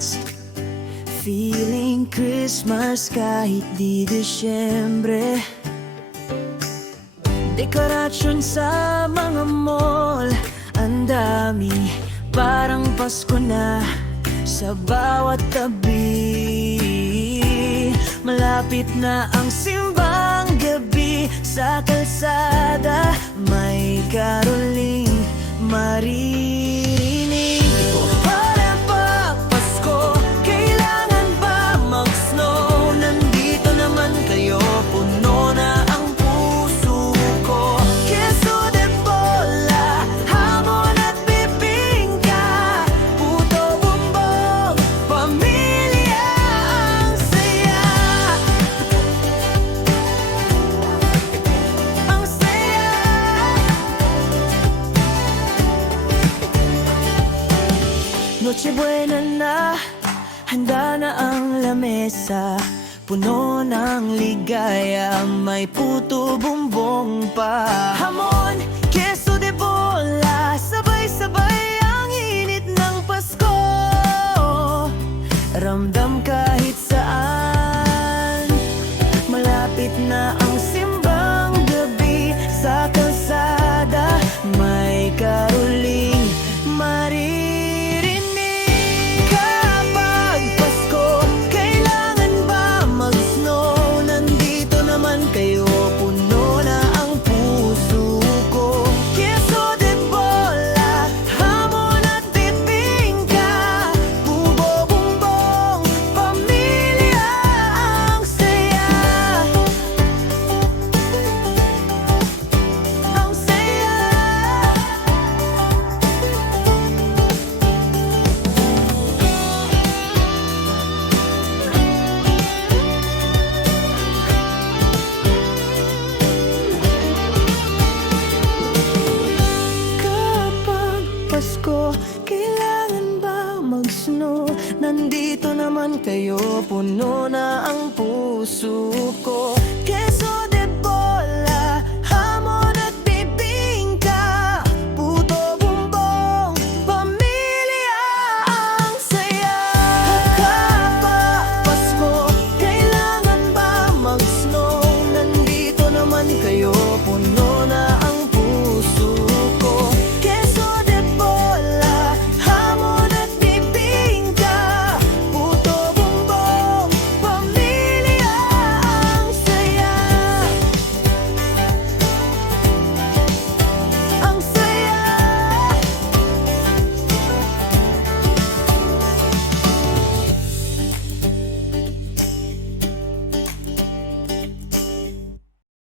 lights, feeling Christmas kahit di Disyembre. Dekorasyon sa mga mall, ang dami, parang Pasko na sa bawat tabi. Malapit na ang simbang gabi, sa kalsada may caroling maririnig. Para pa Pasko, kailangan ba mag-snow? Nandito naman kayo, puno na ang puso ko. Queso de bola, hamon at bibingka, puto bumbong, pamilya ang saya. Ang saya. Noche buena na, handa na ang lamesa, puno ng ligaya, may puto bumbong pa. Hamon, queso de bola, sabay-sabay ang init ng Pasko. Ramdam kahit saan, malapit na ang simbang gabi, sa kalsada may caroling maririnig. Kapag Pasko, kailangan ba mag-snow? Nandito naman kayo, puno na ang puso ko. Queso de bola, hamon at bibingka, pubo bumbong, pamilya ang saya. Ang saya. Kapag Pasko, kailangan ba mag-snow? Nandito naman kayo, puno na ang puso ko.